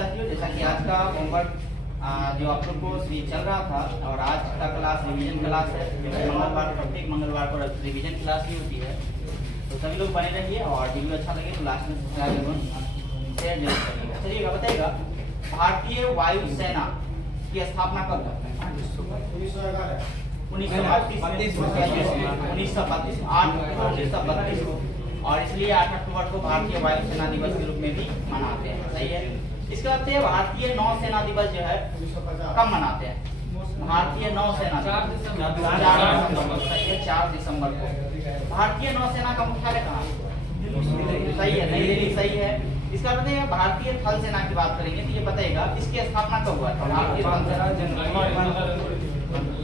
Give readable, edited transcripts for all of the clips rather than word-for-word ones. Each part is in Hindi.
साथियों, जैसा कि आज का होमवर्क जो आप लोग को चल रहा था और आज का क्लास रिवीजन क्लास है, जो मंगलवार प्रत्येक मंगलवार को रिवीजन क्लास भी होती है। तो सभी लोग बने रहिए और वीडियो अच्छा लगे तो लास्ट में सब्सक्राइब जरूर शेयर जरूर करिएगा। चलिएगा, बताइएगा भारतीय वायुसेना की स्थापना कब हुआ? 1932 को, और इसलिए 8 अक्टूबर को भारतीय वायुसेना दिवस के रूप में भी मनाते हैं। सही है। इसके बाद से भारतीय नौसेना दिवस जो है कब मनाते हैं? भारतीय नौसेना 4 दिसंबर को। भारतीय नौसेना का मुख्यालय कहाँ है? सही है, नई दिल्ली। सही है। इसका बताइए भारतीय थल सेना की बात करेंगे तो ये बताएगा इसकी स्थापना कब हुआ था? भारतीय थल सेना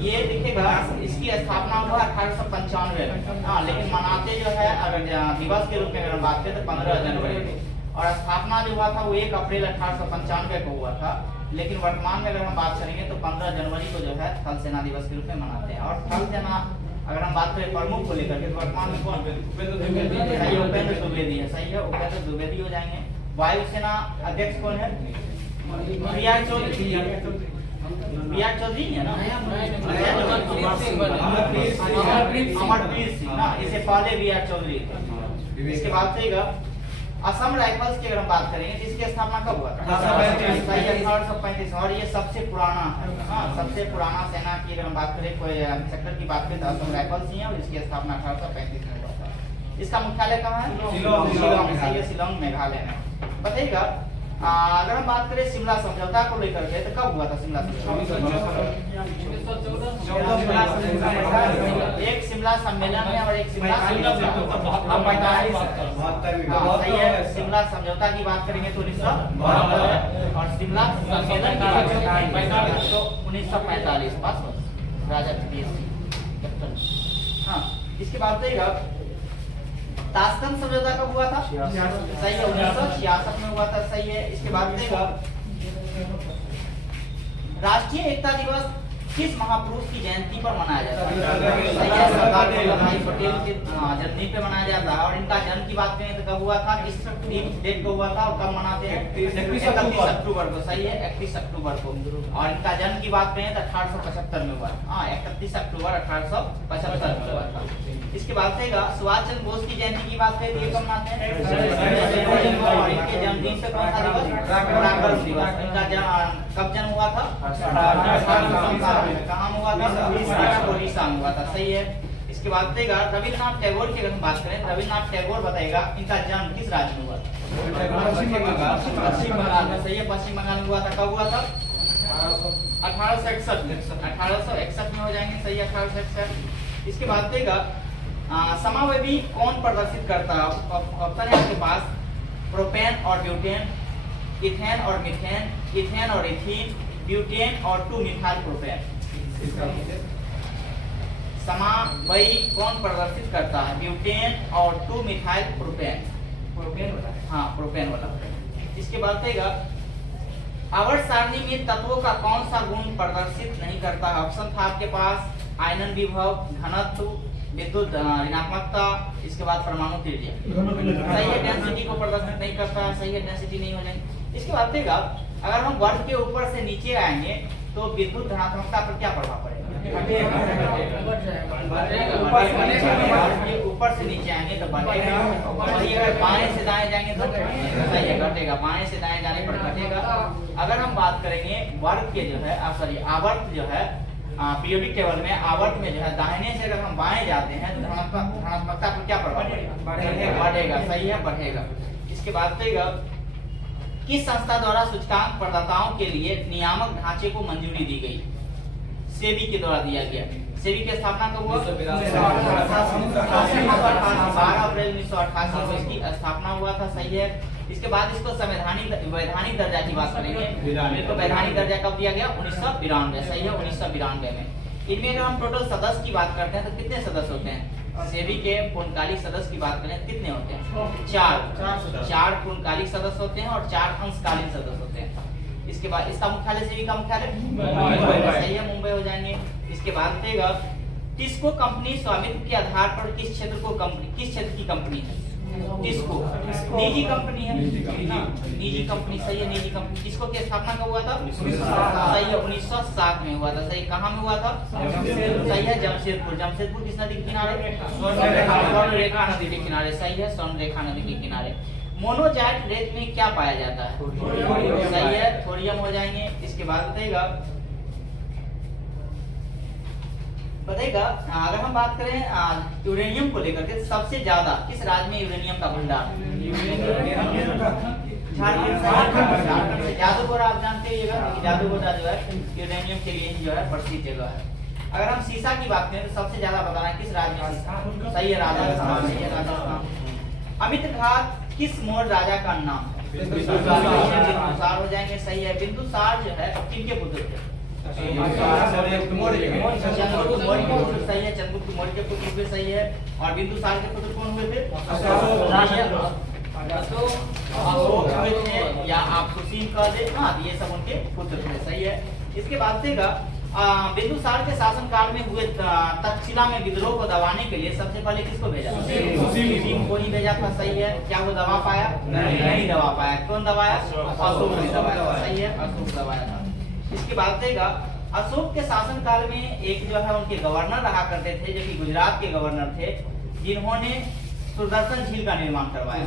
ये दिखेगा, इसकी स्थापना हुआ 1895 में। हाँ, लेकिन मनाते जो है अगर दिवस के रूप में अगर बात करें तो 15 जनवरी को, और स्थापना जो हुआ था वो 1 अप्रैल 1895 को हुआ था। लेकिन वर्तमान में अगर हम बात करेंगे तो 15 जनवरी को जो है थल सेना दिवस के रूप में मनाते हैं। और थल सेना अगर हम बात करें प्रमुख को लेकर के तो वर्तमान में कौन? उपेंद्र द्विवेदी है। सही है, उपेंद्र द्विवेदी हो जाएंगे। वायुसेना अध्यक्ष कौन है? बीआर चौधरी है ना? अमरप्रीत सिंह ना, इससे पहले बीआर चौधरी थे। इसके बाद से असम राइफल्स की अगर हम बात करेंगे तो इसकी स्थापना कब हुआ था? 1835। और ये सबसे पुराना है। हाँ, सबसे पुराना सेना की अगर हम बात करें कोई सेक्टर की बात करें तो असम राइफल्स ही है, और इसकी स्थापना 1835 में हुआ था। इसका मुख्यालय कहाँ है? शिलांग, मेघालय में। बताइएगा अगर हम बात करें शिमला समझौता को लेकर के तो कब हुआ था शिमला समझौता? एक शिमला सम्मेलन है और एक शिमला सही है। शिमला समझौता की बात करेंगे तो 1972 है, और शिमला सम्मेलन की बात करेंगे तो 1945। राजा कैप्टन। हाँ, इसके बाद बताइएगा ताशकंद समझौता कब हुआ था? सही है, 1966 में हुआ था। सही है। इसके बाद राष्ट्रीय एकता दिवस किस महापुरुष की जयंती पर मनाया जाता है? सही है, सरदार वल्लभ भाई पटेल की जयंती पे मनाया जाता है। और इनका जन्म की बात करें तो कब हुआ था? किस डेट को हुआ था और कब मनाते हैं? 31 अक्टूबर को। सही है, 31 अक्टूबर को। और इनका जन्म की बात करें तो 1875 में हुआ। हाँ, 31 अक्टूबर 1875 में हुआ था। इसके बाद सुभाष चंद्र बोस की जयंती की बात करें तो ये कब मनाते हैं? और इनके जन्मदिन से कौन सा दिवस? पराक्रम दिवस। इनका कब जन्म हुआ था? कहाँ हुआ था? ओडिशा में हुआ था। सही है। इसके बाद रविन्द्रनाथ टैगोर की अगर हम बात करें, रविन्द्रनाथ टैगोर बताएगा इनका जन्म किस राज्य में हुआ था? पश्चिम बंगाल में। सही है, पश्चिम बंगाल में हुआ था। कब हुआ था? 1861 में। 1861 में हो जाएंगे। सही है, 1861। इसके बाद समावेशी कौन प्रदर्शित करता है? ऑप्शन है आपके पास प्रोपेन और ब्यूटेन, इथेन और मीथेन, इथेन और इथीन, ब्यूटेन और 2 मिथाइल प्रोपेन। समावेशी कौन प्रदर्शित करता है? ब्यूटेन और 2 मिथाइल प्रोपेन। हाँ, प्रोपेन वाला। इसके बाद आवर्त सारणी में तत्वों का कौन सा गुण प्रदर्शित नहीं करता है? ऑप्शन था आपके पास आयनन विभव, घनत्व, विद्युत ऋणात्मकता, इसके बाद परमाणु त्रिज्या। सही है, डेंसिटी को प्रदर्शित नहीं करता है। सही है, डेंसिटी नहीं हो जाएगी। इसके बाद अगर हम वर्ग के ऊपर से नीचे आएंगे तो विद्युत धनात्मकता पर क्या प्रभाव पड़ेगा? ऊपर से नीचे आएंगे तो बढ़ेगा, और अगर बाएं से दाएं जाएंगे तो सही है, घटेगा। बाएं से दाएं जाने पर घटेगा। अगर हम बात करेंगे वर्ग के जो है आवर्त जो है पीरियोडिक टेबल में आवर्त में जो है दाहिने से अगर हम बाएं जाते हैं तो धनात्मकता पर क्या प्रभाव पड़ेगा? बढ़ेगा। सही है, बढ़ेगा। इसके बाद किस संस्था द्वारा सूचकांक प्रदाताओं के लिए नियामक ढांचे को मंजूरी दी गई? सेबी के द्वारा दिया गया। सेबी की स्थापना कब हुआ? 12 अप्रैल 1988 को इसकी स्थापना हुआ था। सही है। इसके बाद इसको वैधानिक दर्जा की बात करेंगे तो वैधानिक दर्जा कब दिया गया? 1992। सही है, 1992 में। इनमें अगर हम टोटल सदस्य की बात करते हैं तो कितने सदस्य होते हैं? सेबी के पूर्णकालिक सदस्य की बात करें कितने होते हैं? 4 पूर्णकालिक सदस्य होते हैं और 4 अंशकालीन सदस्य होते हैं। इसके बाद इसका मुख्यालय सेबी का मुख्यालय सही है, मुंबई हो जाएंगे। इसके बाद टिस्को कंपनी स्वामित्व के आधार पर किस क्षेत्र की कंपनी है? टिस्को निजी कंपनी है ना, निजी कंपनी सही है, निजी कंपनी। टिस्को की स्थापना कब हुआ था? सही है 1907 में हुआ था। सही, कहाँ में हुआ था? सही है जमशेदपुर। जमशेदपुर किस नदी के किनारे? स्वर्ण रेखा नदी के किनारे। सही है, स्वर्ण रेखा नदी के किनारे। मोनोजाइट रेत में क्या पाया जाता है? सही है, थोरियम हो जाएंगे। इसके बाद बताइएगा अगर हम बात करें यूरेनियम को लेकर के, सबसे ज्यादा किस राज्य में यूरेनियम का भंडार? झारखंड से। जादूगोड़ा आप जानते हैं, जादूगोड़ा जो है यूरेनियम के लिए जो है प्रसिद्ध जगह है। अगर हम सीसा की बात करें तो सबसे ज्यादा बताना किस राज्य में सीसा? सही है, राजस्थान। सही है, राजस्थान। अमित घाट किस मोर राजा का नाम है? बिंदुसार हो जाएंगे। सही है, बिंदुसार जो है किनके पुत्र थे? चंद्रगुप्त मौर्य। सही है, चंद्रगुप्त मौर्य के पुत्र हुए। सही है, और बिंदुसार के पुत्र कौन हुए थे? अशोक हुए थे, या आप सुशील कह दे। हाँ, ये सब उनके पुत्र थे। सही है। इसके बाद देगा बिंदुसार के शासनकाल में हुए तक्षशिला में विद्रोह को दबाने के लिए सबसे पहले किसको भेजा? सुशील को ही भेजा था। सही है, क्या वो दबा पाया? नहीं दबा पाया। कौन दबाया? अशोक ने दबाया। सही है, अशोक दबाया था। इसके बाद देगा अशोक के शासनकाल में एक जो है उनके गवर्नर रहा करते थे, जो कि गुजरात के गवर्नर थे, जिन्होंने सुदर्शन झील का निर्माण करवाया।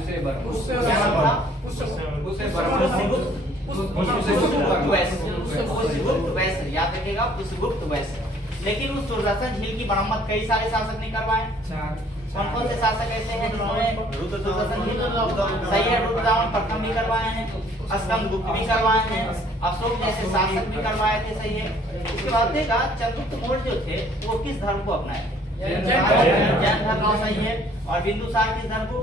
याद रखिएगा, पुष्यगुप्त वैश्य। लेकिन उस सुदर्शन झील की मरम्मत कई सारे शासक ने करवाए। कौन कौन से शासक ऐसे हैं जिन्होंने सुदर्शन झील? सही है, रुद्रदामन प्रथम भी करवाए हैं, स्कंदगुप्त भी करवाए हैं, अशोक जैसे शासक भी करवाए थे। सही है। इसके बाद देखा चंद्रगुप्त मौर्य जो थे वो किस धर्म को अपनाए थे? जैन धर्म। सही है, और बिंदुसार किस धर्म को?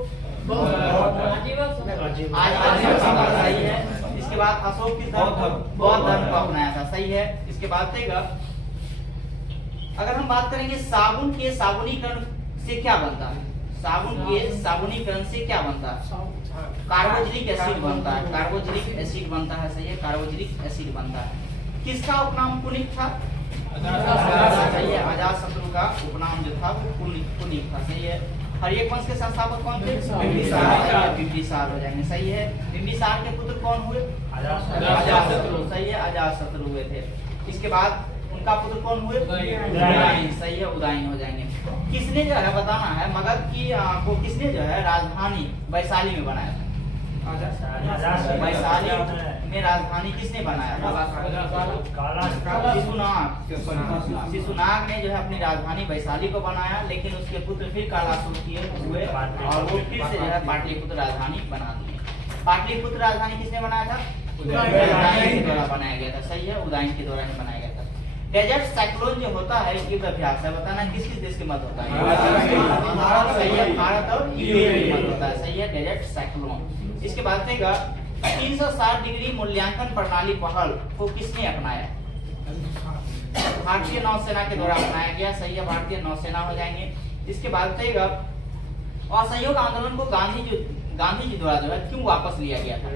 सही है। इसके बाद अशोक किस धर्म को? बौद्ध धर्म को अपनाया था। सही है। इसके बाद देगा अगर हम बात करेंगे साबुन के साबुनीकरण से क्या बनता है? साबुन के साबुनीकरण से क्या बनता है? कार्बोक्सिलिक एसिड बनता है। कार्बोक्सिलिक एसिड बनता है। सही है, कार्बोक्सिलिक एसिड बनता है। किसका उपनाम पुनिक था? सही है, अजातशत्रु का उपनाम जो था वो पुनिक था। सही है। हर्यक वंश के संस्थापक कौन थे? बिंबिसार हो जाएंगे। सही है। बिंबिसार के पुत्र कौन हुए? अजातशत्रु। सही है, अजातशत्रु हुए थे। इसके बाद उनका पुत्र कौन हुए? उदयन। सही है, उदयन हो जाएंगे। किसने जो है बताना है मगध की को किसने जो है राजधानी वैशाली में बनाया था? वैशाली में राजधानी किसने बनाया था? शिशुनाग ने जो है अपनी राजधानी वैशाली को बनाया, लेकिन उसके पुत्र फिर कालासुर हुए और वो फिर से जो है पाटलिपुत्र राजधानी बना दी। पाटलिपुत्र राजधानी किसने बनाया था? उदयन के द्वारा बनाया गया था। सही है, उदयन के द्वारा ही बनाया गया था। डेजर्ट साइक्लोन जो होता है ये अभ्यास है, बताना किस किस देश के मध्य होता है? सही है, भारत और यूएई के मध्य होता है। सही है, डेजर्ट साइक्लोन। इसके बाद देगा 360 डिग्री मूल्यांकन प्रणाली पहल को किसने अपनाया? भारतीय नौसेना के द्वारा अपनाया गया। सही है, भारतीय नौसेना हो जाएंगे। इसके बाद देगा असहयोग आंदोलन को गांधी जी द्वारा जो है क्यों वापस लिया गया था?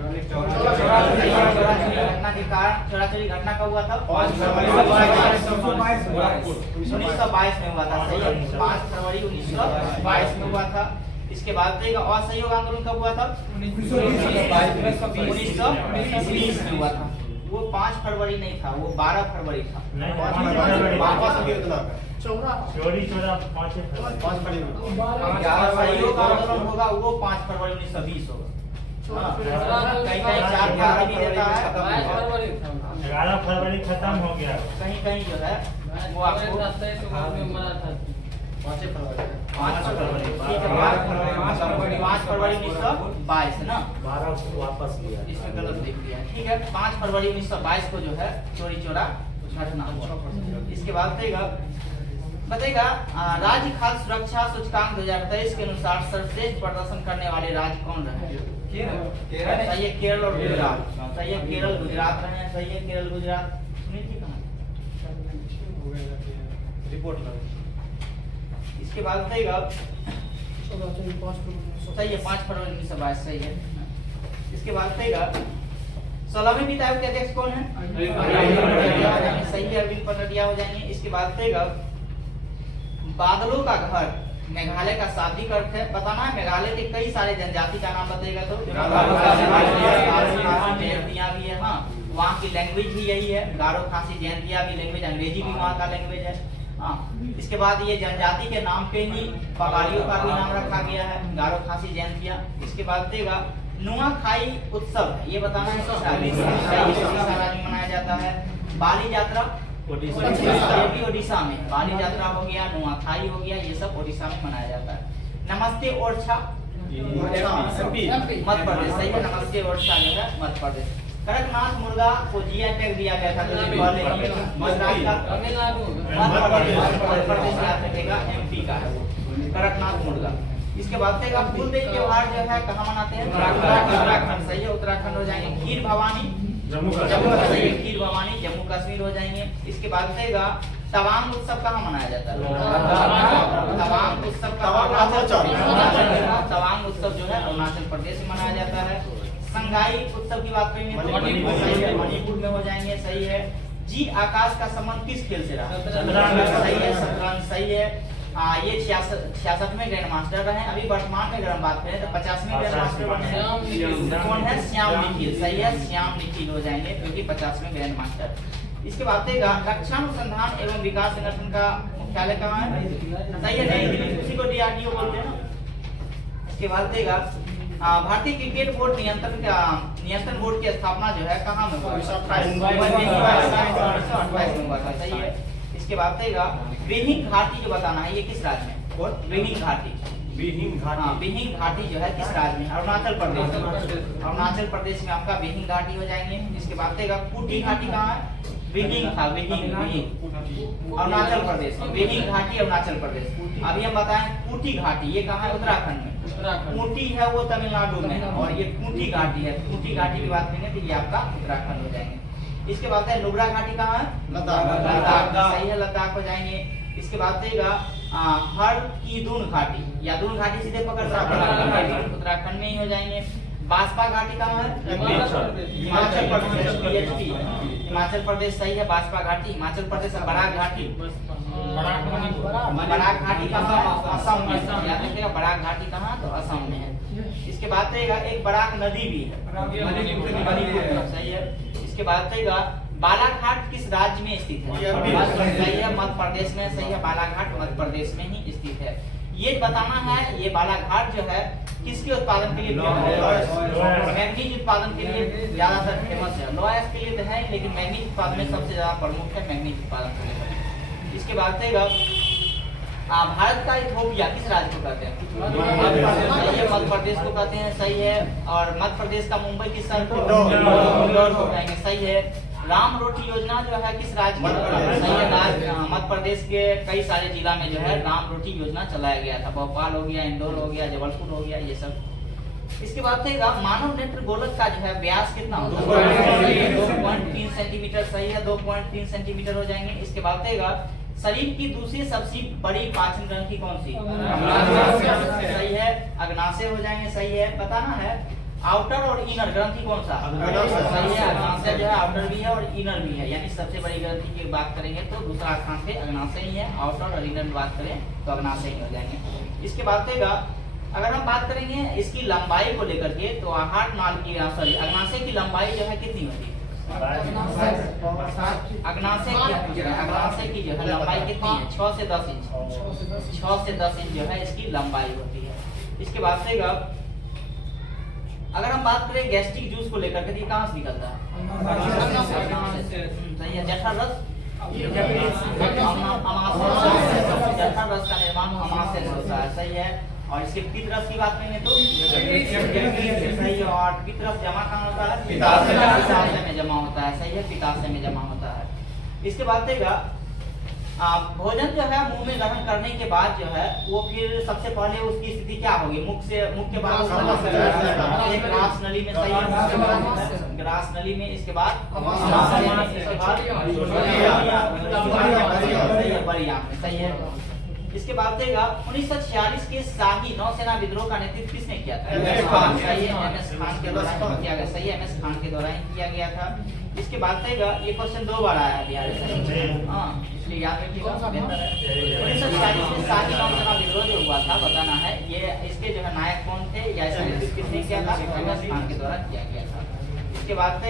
घटना के कारण। चोरी घटना कब हुआ था? 1922 में हुआ था। सही है, 5 फरवरी 1922 में हुआ था। इसके बाद देगा असहयोग आंदोलन कब हुआ था? 1920 में हुआ था। वो 5 फरवरी नहीं था, वो 12 फरवरी था। सहयोग आंदोलन होगा वो 5 फरवरी 1920 होगा। कहीं 4 फरवरी देता है, 11 फरवरी खत्म हो गया। कहीं जो है वो आपको 5 फरवरी 1922 है ना, 12 वापस लिया, इसमें गलत लिख दिया। ठीक है, 5 फरवरी 1922 को जो है चोरी चोरा घटना हुआ। इसके बाद बताएगा राज्य खाद्य सुरक्षा सूचकांक 2023 के अनुसार सर्वश्रेष्ठ प्रदर्शन करने वाले राज्य कौन रहे? सही है, केरल और गुजरात। सही है, केरल गुजरात रहे। सही है, केरल गुजरात। सुनिए ठीक है, रिपोर्ट इसके बाद बताइएगा सही है 5 फरवरी 1922। सही है। इसके बाद बताइएगा 16वें वित्त आयोग के अध्यक्ष कौन है? सही है, अरविंद पटोदिया हो जाएंगे। इसके बाद बताइएगा बादलों का घर मेघालय का शाब्दिक अर्थ है बताना है। मेघालय के कई सारे जनजाति का नाम बताएगा तो जयंतियाँ भी है। हाँ, वहाँ की लैंग्वेज भी यही है, गारो खासी जयंतिया भी लैंग्वेज, अंग्रेजी भी वहाँ का लैंग्वेज है। हाँ, इसके बाद ये जनजाति के नाम पे ही पगाड़ियों का भी नाम रखा गया है, गारो खासी जयंतिया। इसके बाद देगा नुआखाई उत्सव है, ये बताना है उड़ीसा राज्य में मनाया जाता है। बाली यात्रा ये भी ओडिशा में, बाली यात्रा हो गया, नुआखाई हो गया, ये सब ओडिशा में मनाया जाता है। नमस्ते ओरछा मध्य प्रदेश, सही है, नमस्ते ओरछा जो है मध्य प्रदेश। कड़कनाथ मुर्गा को जीआई टैग दिया गया था मध्य प्रदेश याद रखेगा, एमपी का है वो कड़कनाथ मुर्गा। इसके बाद से फूलदेई त्योहार जो है कहाँ मनाते हैं? उत्तराखंड, सही है, उत्तराखंड हो जाएंगे। खीर भवानी जम्मू कश्मीर, खीर भवानी जम्मू कश्मीर हो जाएंगे। इसके बाद से तवांग उत्सव कहाँ मनाया जाता है? तवांग उत्सव तवांग उत्सव जो है अरुणाचल प्रदेश में मनाया जाता है। संगाई उत्सव की बात करेंगे तो मणिपुर में हो जाएंगे, सही है। जी आकाश का संबंध किस खेल से रहा? सही है, शतरंज, सही है। ये 66 में ग्रैंड मास्टर रहे। अभी वर्तमान में अगर हम बात करें तो 50वें ग्रैंड मास्टर बने कौन है? श्याम निखिल, सही है, श्याम निखिल हो जाएंगे क्योंकि 50वें ग्रैंड मास्टर। इसके बाद रक्षा अनुसंधान एवं विकास संगठन का मुख्यालय कहाँ है? सही है, नई दिल्ली, उसी को डीआरडीओ बोलते हैं ना। इसके बाद भारतीय क्रिकेट बोर्ड नियंत्रण बोर्ड की स्थापना जो है कहाँ में हुआ? 1928 में हुआ था, सही है। इसके बाद विहिंग घाटी जो बताना है, ये किस राज्य में? विहिंग घाटी, विहिंग घाटी जो है किस राज्य में? अरुणाचल प्रदेश, अरुणाचल प्रदेश में आपका विहिंग घाटी हो जाएंगे। इसके बाद कूटी घाटी कहाँ है? विहिंग था, विहिंग अरुणाचल प्रदेश में, विहिंग घाटी अरुणाचल प्रदेश। अभी हम बताएं कूटी घाटी, ये कहाँ है? उत्तराखंड में। कूटी है वो तमिलनाडु में, और ये कूटी घाटी है, कूटी घाटी की बात करेंगे तो ये आपका उत्तराखंड हो जाएंगे। इसके बाद नुब्रा घाटी कहाँ है? लद्दाख, सही है, लद्दाख हो जाएंगे। इसके बाद हर की दून घाटी या दून घाटी सीधे पकड़ सकते उत्तराखंड में ही हो जाएंगे। बाजपा घाटी कहाँ है? हिमाचल प्रदेश, PHP हिमाचल प्रदेश, सही है, बाजपा घाटी हिमाचल प्रदेश। बराक घाटी, बराक घाटी कहाँ? असम में, याद रखिएगा, बराक घाटी कहाँ? तो असम में है। इसके बाद एक बराक नदी भी है, मणिपुर, सही है। इसके बाद बालाघाट किस राज्य में स्थित है? सही है, मध्य प्रदेश में, सही है, बालाघाट मध्य प्रदेश में ही स्थित है। ये बताना है, ये बालाघाट जो है किसके उत्पादन के लिए? मैग्नीज उत्पादन के लिए ज्यादातर फेमस है। लोहास के लिए तो है, लेकिन मैग्नीज उत्पादन में सबसे ज्यादा प्रमुख है, मैग्नीज उत्पादन के लिए। इसके बाद भारत का इथोपिया किस राज्य को कहते हैं? मध्य प्रदेश को कहते हैं, सही है। और मध्य प्रदेश का मुंबई किस शहर को? इंदौर को कहेंगे, सही है। राम रोटी योजना जो है किस राज्य की? सही है, मध्य प्रदेश के कई सारे जिला में जो है राम रोटी योजना चलाया गया था। भोपाल हो गया, इंदौर हो गया, जबलपुर हो गया, ये सब। इसके बाद मानव नेत्र गोलक का जो है व्यास कितना होता है? 2.3 सेंटीमीटर, सही है, 2.3 सेंटीमीटर हो जाएंगे। इसके बाद शरीर की दूसरी सबसे बड़ी पाचन ग्रंथि कौन सी? सही है, अग्नाशय हो जाएंगे, सही है। बताना है आउटर और इनर ग्रंथि कौन सा? सही है, अग्नाशय जो है आउटर भी है और इनर भी है, यानी सबसे बड़ी ग्रंथि की बात करेंगे तो दूसरा स्थान पे अग्नाशय ही है। आउटर और इनर बात करें तो अग्नाशय ही हो जाएंगे। इसके बाद अगर हम बात करेंगे इसकी लंबाई को लेकर के तो हार्ट नाल की अग्नाशय की लंबाई जो है कितनी होती है? अग्नाशय की जो है लंबाई कितनी है? 6 से 10 इंच, 6 से 10 इंच जो है इसकी लंबाई होती है। इसके बाद अगर हम बात करें गैस्ट्रिक जूस को लेकर के कहाँ से निकलता है? सही है, जठर रस, जठर रस का निर्माण अमाशय से होता है, सही है। और इसके पित्त रस की बात करेंगे तो सही है। और पित्त रस जमा कहाँ होता है? पित्ताशय में जमा होता है, सही है, पित्ताशय में जमा होता है। इसके बाद भोजन जो है मुंह में ग्रहण करने के बाद जो है वो फिर सबसे पहले उसकी स्थिति क्या होगी? मुख के बाद ग्रास नली में, सही है, ग्रास नली में। इसके बाद बड़ी आंख में, सही है। इसके बाद 1946 के शाही नौसेना विद्रोह का नेतृत्व किसने किया था? सही है, MS खान के द्वारा किया गया, सही है, MS खान के द्वारा किया गया था। इसके बाद से ये क्वेश्चन 2 बार आया बिहार से। हाँ, इसलिए याद रखिएगा, बेहतर है। 1946 में 7 गांव का विद्रोह जो हुआ था बताना है, ये इसके जो है नायक कौन थे या इसका नेतृत्व किसने किया था? अहमद खान के द्वारा किया गया था। इसके बाद से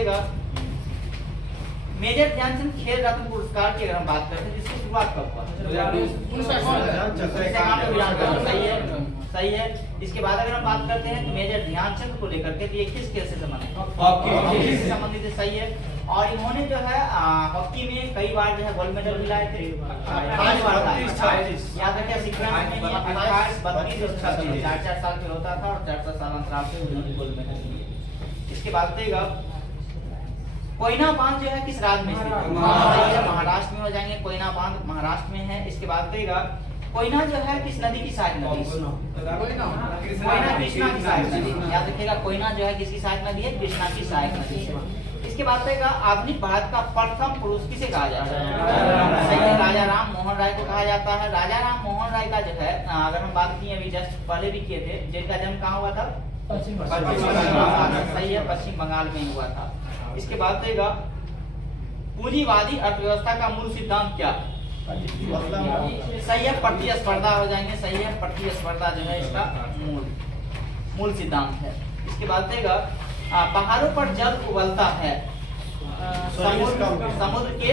मेजर ध्यानचंद खेल रत्न पुरस्कार की अगर हम बात करते हैं, जिसकी शुरुआत कब हुआ? सही है। इसके बाद अगर हम बात करते हैं तो मेजर ध्यानचंद को लेकर के ये किस खेल से संबंधित है? हॉकी से संबंधित है। सही है। और इन्होंने जो है हॉकी में कई बार जो है गोल्ड मेडल भी लाए थे। 5 बार लाए। याद रखिए, सीक्वेंस में 28, 32 और 36 4-4 साल पे होता था और 4-4 साल अंतराल पे उन्होंने गोल्ड मेडल लिए। इसके बाद देगा कोयना बांध जो है किस राज्य में स्थित है? महाराष्ट्र में हो जाएंगे। कोयना बांध महाराष्ट्र में है। इसके बाद देगा कोयना जो है किस नदी की सहायक नदी? कोयना कृष्णा की सहायक नदी। याद रखिएगा, कोयना जो है किसकी सहायक नदी है? कृष्णा की सहायक नदी है। इसके बाद देगा आधुनिक भारत का प्रथम पुरुष किसे कहा जाता है? सही है, राजा राम मोहन राय को कहा जाता है। राजा राम मोहन राय का जो है अगर हम बात किए अभी जस्ट पहले भी किए थे, जिनका जन्म कहाँ हुआ था? पश्चिम बंगाल। सही है, पश्चिम बंगाल में हुआ था। इसके बाद देगा पूंजीवादी अर्थव्यवस्था का मूल सिद्धांत क्या? सही है, प्रतिस्पर्धा हो जाएंगे। सही है, प्रतिस्पर्धा जो है इसका मूल सिद्धांत है। इसके बाद देगा पहाड़ों पर जल उबलता है समुद्र के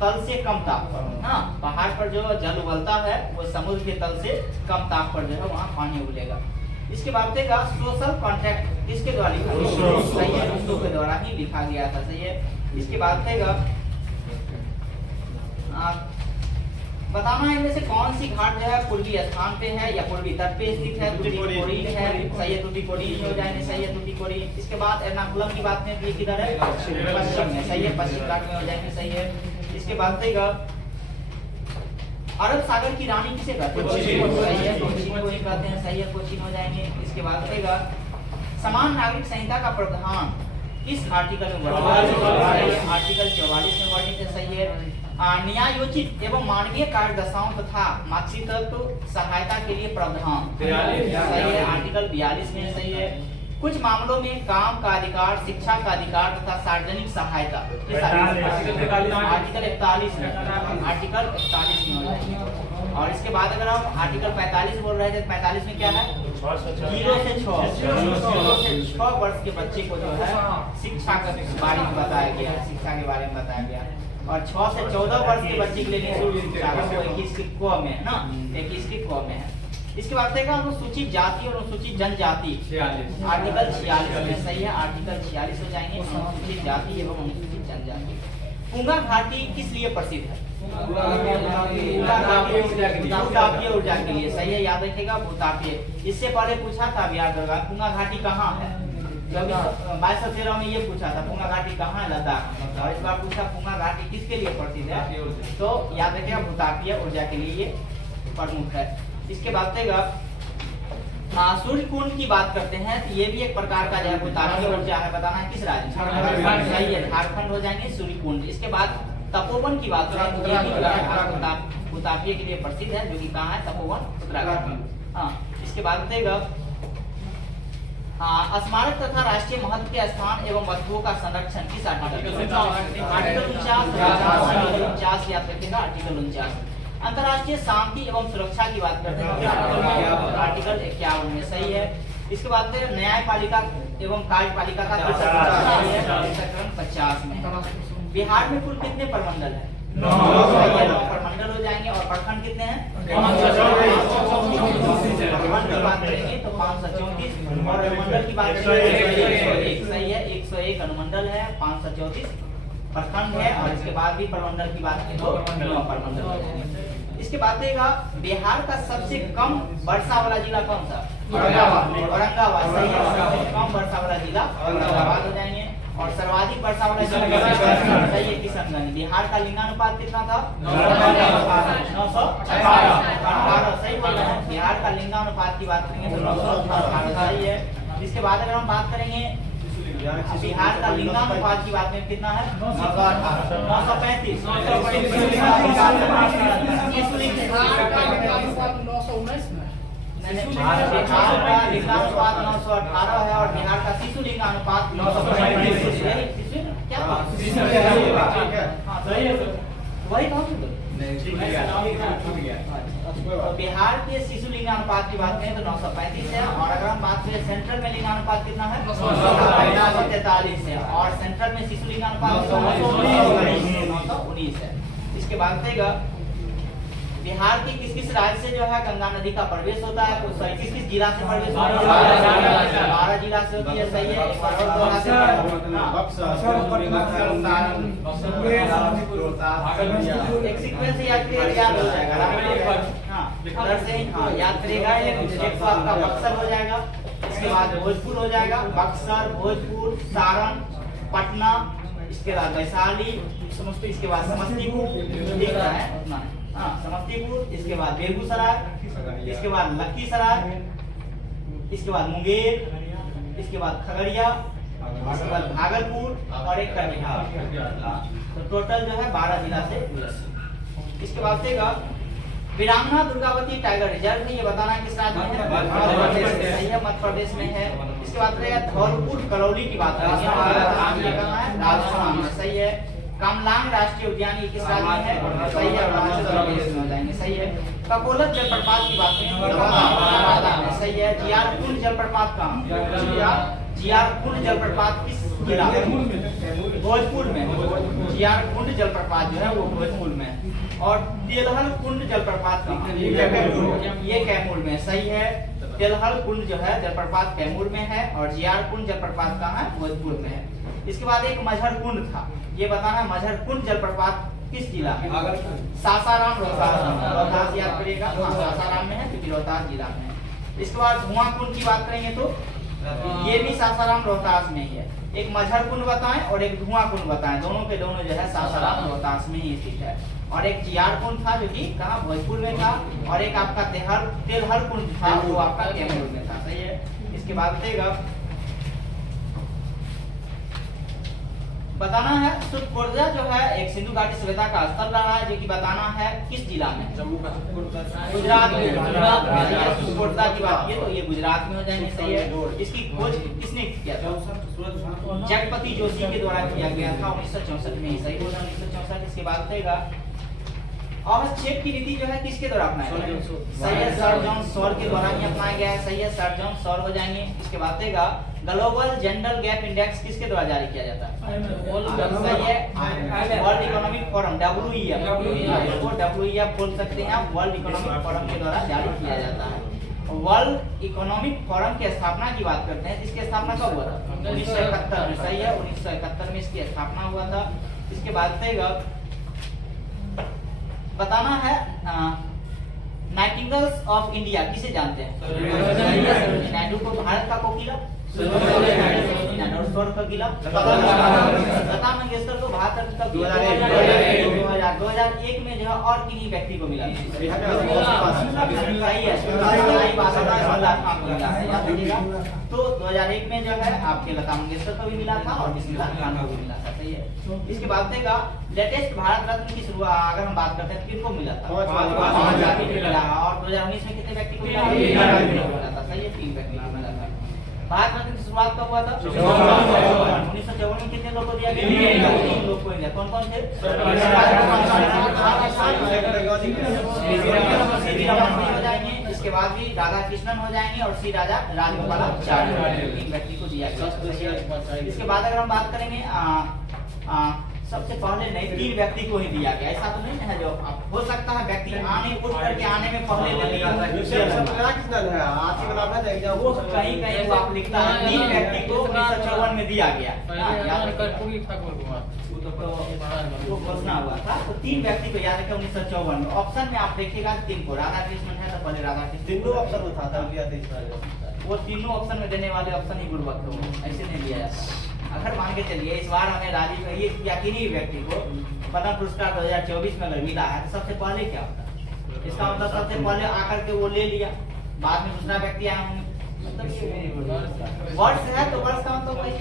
तल से कम ताप पर। हाँ, पहाड़ पर जो जल उबलता है वो समुद्र के तल से कम ताप पर जो है वहाँ पानी उबलेगा। इसके बाद देगा सोशल कॉन्ट्रैक्ट किसके द्वारा लिखा गया? सही है, रूसो के द्वारा ही लिखा गया था। सही है। इसके बाद देगा बताना है इनमें से कौन सी घाट जो है पूर्वी स्थान पे है या पूर्वी तट पे स्थित है? टुटीकोरिन है। सही है, टुटीकोरिन हो जाएंगे। सही है, टुटीकोरिन। इसके बाद एर्नाकुलम की बात में किधर है? पश्चिम में। सही है, पश्चिम घाट में हो जाएंगे। सही है। इसके बाद देगा अरब सागर की रानी किसे कहते हैं? सही है, कोचीन को ही कहते हैं। सही है, कोचीन हो जाएंगे। इसके बाद देगा समान नागरिक संहिता का प्रावधान किस आर्टिकल में वर्णित है? आर्टिकल 44 में वर्णित है। सही है। न्यायोचित एवं मानवीय कार्य दशाओं तथा मातृत्व सहायता के लिए प्रावधान। सही है, आर्टिकल 42 में। सही है। कुछ मामलों में काम का अधिकार, शिक्षा का अधिकार तथा सार्वजनिक सहायता आर्टिकल 41 में। आर्टिकल 41 में हो जाएंगे। और इसके बाद अगर हम आर्टिकल 45 बोल रहे थे, 45 में क्या है? 0 से 6 वर्ष के बच्चे को जो है शिक्षा के बारे में बताया गया है। शिक्षा के बारे में बताया गया है। और 6 से 14 वर्ष के बच्चे के लिए निःशुल्क शिक्षा है, वो 21 क में है ना, 21 क में है। इसके बाद देखा अनुसूचित जाति और अनुसूचित जनजाति आर्टिकल 46 में। सही है, आर्टिकल 46 हो जाएंगे, अनुसूचित जाति एवं अनुसूचित जनजाति। पुंगा घाटी किस लिए प्रसिद्ध है? भूतापीय ऊर्जा के लिए। सही है, याद रखिएगा, भूतापीय। इससे पहले पूछा था बिहार दरगाह पुंगा घाटी कहाँ है? 2213 में ये पूछा था पुंगा घाटी कहाँ है? लद्दाख। और इस बार पूछा पुंगा घाटी किसके लिए प्रसिद्ध है? तो याद रखिएगा, भूतापीय ऊर्जा के लिए ये प्रमुख है। इसके बाद देगा सूर्य कुंड की बात करते हैं तो ये भी एक प्रकार का जो है भूतापीय ऊर्जा है। बताना है किस राज्य? सही है, झारखंड हो जाएंगे सूर्य कुंड। इसके बाद तपोवन की बात करें तो ये भी भूतापीय के लिए प्रसिद्ध है, जो कि कहाँ है? तपोवन, उत्तराखंड। हाँ, इसके बाद देगा स्मारक तथा राष्ट्रीय महत्व के स्थान एवं वस्तुओं का संरक्षण किस आर्टिकल? आर्टिकल 49 याद रखिएगा, आर्टिकल 49। अंतर्राष्ट्रीय शांति एवं सुरक्षा की बात करते हैं आर्टिकल 51 में। सही है। इसके बाद न्यायपालिका एवं कार्यपालिका का प्रकरण 50 में। बिहार में कुल कितने प्रमंडल है? 9 प्रमंडल हो जाएंगे। और प्रखंड कितने हैं? प्रखंड की बात करेंगे तो 534 और अनुमंडल की बात करेंगे 101। सही है, 101 अनुमंडल है, 534 प्रखंड है। और इसके बाद भी प्रमंडल की बात करें तो 9 प्रमंडल। इसके बाद देगा बिहार का सबसे कम वर्षा वाला जिला कौन सा? औरंगाबाद। सही है, सबसे कम वर्षा वाला जिला औरंगाबाद हो जाएंगे। और सर्वाधिक वर्षा वाला जिला सही है, किशनगंज। बिहार का लिंगानुपात कितना था? 918। सही बोल रहे हैं। बिहार का लिंगानुपात की बात करेंगे तो 918 सही है। इसके बाद अगर हम बात करेंगे बिहार का लिंगानुपात की बात में कितना है? 935। बिहार का लिंगानुपात 918 है और बिहार का शिशु लिंगानुपात 935। क्या हाँ सही है सर, वही कहा तो बिहार के शिशु लिंगानुपात की बात करें तो 935 है, और अगर हम बात करें सेंट्रल में लिंगानुपात कितना है 943 है, और सेंट्रल में शिशु लिंगानुपात 919 है। इसके बाद देगा बिहार की किस किस राज्य से जो है गंगा नदी का प्रवेश होता है, तो सही किस किस जिला से प्रवेश होता है 12 जिला से होती है, सही है। एक बार और दोहरा से एक सीक्वेंस से याद करिएगा, याद हो जाएगा। हाँ इधर से हाँ याद करिएगा, एक तो आपका बक्सर हो जाएगा, इसके बाद भोजपुर हो जाएगा, बक्सर, भोजपुर, सारण, पटना, इसके बाद वैशाली, समस्तीपुर, इसके बाद समस्तीपुर, ठीक है उतना हाँ समस्तीपुर, इसके बाद बेगूसराय, इसके बाद लखीसराय, इसके बाद मुंगेर, इसके बाद खगड़िया, इसके बाद भागलपुर और एक कटिहार। तो टोटल जो है 12 जिला से। इसके बाद देगा वीरांगना दुर्गावती टाइगर रिजर्व है, ये बताना है किस राज्य में है, सही है मध्य प्रदेश में है। इसके बाद रहेगा धौलपुर करौली की बात करेंगे, राजस्थान में, सही है। कामलांग राष्ट्रीय उद्यान ये किस राज्य में है, सही है अरुणाचल प्रदेश में हो जाएंगे, सही है। ककोलत जलप्रपात की बात करें नवादा में, सही है। जियारकुंड जलप्रपात कहाँ, जियारकुंड जलप्रपात किस जिला में, भोजपुर में। जियारकुंड जलप्रपात जो है वो भोजपुर में, और तेलहल कुंड जलप्रपात कहाँ, ये कैमूर में, सही है। तेलहल कुंड जो है जलप्रपात कैमूर में है, और जियारकुंड जलप्रपात कहाँ है, भोजपुर में है। इसके बाद एक मझर कुंड था, ये बताना है मझर कुंड जलप्रपात किस जिला में, सासाराम, रोहतास याद करिएगा, हाँ सासाराम में है क्योंकि रोहतास जिला में है। इसके बाद धुआं कुंड की बात करेंगे तो ये भी सासाराम रोहतास में ही है। एक मझर कुंड बताएं और एक धुआं कुंड बताएं, दोनों के दोनों जो है सासाराम रोहतास में ही स्थित है। और एक जियार कुंड था जो कि कहाँ भोजपुर में था, और एक आपका तेलहल कुंड था वो आपका कैमूर में था, सही है। इसके बाद देगा बताना है सुखपुरजा जो है एक सिंधु घाटी सभ्यता का स्थल रहा है, जो कि बताना है किस जिला में, गुजरात में। सुखपुरजा की बात की तो ये गुजरात में हो जाएंगे, सही है। इसकी खोज किसने किया था, जगपति जोशी के द्वारा किया गया था 1964 में, सही बोला 1964। इसके बाद देगा हस्तक्षेप की नीति जो है किसके द्वारा अपनाया गया, सही है सर जॉन सॉर के द्वारा ही अपनाया गया है, सही है सर जॉन सॉर हो जाएंगे। इसके बाद देगा ग्लोबल जेंडर गैप इंडेक्स किसके द्वारा जारी किया जाता है, सही है वर्ल्ड इकोनॉमिक फोरम WEF, इसको WEF बोल सकते हैं आप, वर्ल्ड इकोनॉमिक फोरम के द्वारा जारी किया जाता है। वर्ल्ड इकोनॉमिक फोरम की स्थापना की बात करते हैं, जिसकी स्थापना कब हुआ था 1971 में, सही है 1971 में इसकी स्थापना हुआ था। इसके बाद देगा बताना है नाइटिंगेल्स ऑफ इंडिया किसे जानते हैं, सरोजिनी नायडू को भारत का कोकिला, लता मंगेशकर को भारत का 2001 में जो है और किन्हीं व्यक्ति को मिला, सही है तो 2001 में जो है आपके लता मंगेशकर को भी मिला था और बिस्मिल्लाह खान को भी मिला था, सही है। इसके बाद देगा लेटेस्ट भारत रत्न की शुरुआत अगर हम बात करते हैं किसको मिला था, 5 मिला, और 2019 में कितने व्यक्ति को मिला था, सही है 3 व्यक्ति को मिला था। भारत रत्न की शुरुआत कब हुआ था 1954 में, कितने लोग को दिया गया, 3 लोग को दिया, कौन कौन थे, हो जाएंगे। इसके बाद भी राधा कृष्णन हो जाएंगे और श्री राजा राजगोपालाचार्य, 3 व्यक्ति को दिया गया। इसके बाद अगर हम बात करेंगे सबसे पहले नहीं 3 व्यक्ति को ही दिया गया, ऐसा तो नहीं है जो हो सकता है व्यक्ति आने उठ करके आने में पहले ले लिया वो कहीं कहीं वो आप लिखता है 3 व्यक्ति को 1954 में दिया गया, वो घोषणा हुआ था, तो 3 व्यक्ति को याद रखें 1954 में। ऑप्शन में आप देखिएगा 3 को, राधा कृष्णन है तो पहले राधा कृष्णन, तीनों ऑप्शन उठाता वो तीनों ऑप्शन में देने वाले ऑप्शन ही गुणवत्ता हो, ऐसे नहीं दिया जाता। अगर मान के चलिए इस बार हमें राजीव ये या किन्हीं व्यक्ति को पद्म पुरस्कार 2024 में अगर मिला है तो सबसे पहले क्या होता है, इसका मतलब सबसे पहले आकर के वो ले लिया, बाद में दूसरा व्यक्ति आया होंगे, मतलब वर्ष है तो वर्ष का मतलब वही।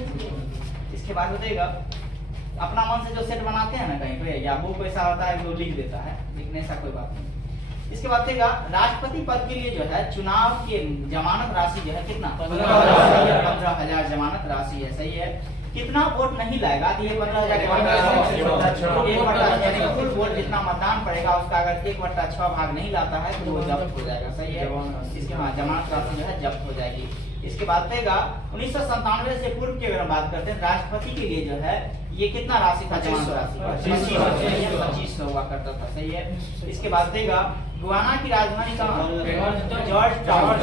इसके बाद बताइएगा अपना मन से जो सेट बनाते हैं ना कहीं पे या वो पैसा होता है वो लिख देता है, लिखने से कोई बात नहीं। इसके बाद देगा राष्ट्रपति पद के लिए जो है चुनाव के जमानत राशि जो है कितना 15,000 जमानत राशि है, सही है। कितना वोट नहीं लाएगा तो ये 15,000 कुल वोट जितना मतदान पड़ेगा उसका अगर 1/6 भाग नहीं लाता है तो वो जब्त हो जाएगा। सही है, इसके जमानत राशि जो है जब्त हो जाएगी। इसके बाद देगा 1997 से पूर्व की अगर हम बात करते हैं राष्ट्रपति के लिए जो है ये कितना राशि था? जमानत राशि 2500 हुआ करता था। सही है, इसके बाद देगा गुयाना की राजधानी कहाँ? जॉर्ज टाउन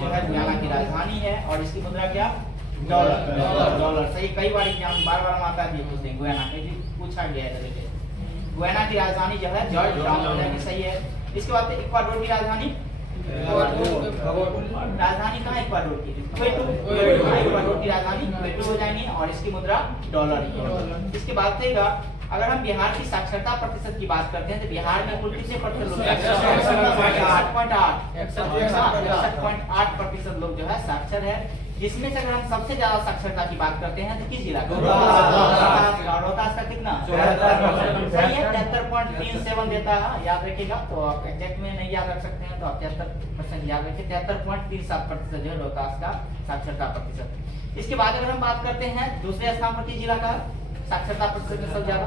जो है गुयाना की राजधानी है और इसकी मुद्रा क्या? डॉलर। सही, कई बार एग्जाम बार हम आता है पूछते हैं गुयाना पूछा गया है। गुयाना की राजधानी जो है जॉर्ज टाउन हो जाएगी। सही है, इसके बाद इक्वाडोर की राजधानी कहाँ? इक्वाडोर की इक्वाडोर की राजधानी क्वेटो हो जाएंगी और इसकी मुद्रा डॉलर ही है। इसके बाद देगा अगर हम बिहार की साक्षरता प्रतिशत की बात करते हैं तो बिहार में कुल कितने प्रतिशत लोग? 61.8% लोग जो है साक्षर है। जिसमें से अगर हम सबसे ज्यादा साक्षरता की बात करते हैं तो किस जिला का? रोहतास का कितना? 73.37 देता है, याद रखिएगा। तो आप एग्जैक्ट में नहीं याद रख सकते हैं तो आप 73% याद रखिए। 73.37% जो है रोहतास का साक्षरता प्रतिशत। इसके बाद अगर हम बात करते हैं दूसरे स्थान पर किस जिला का साक्षरता प्रतिशत में सबसे ज्यादा?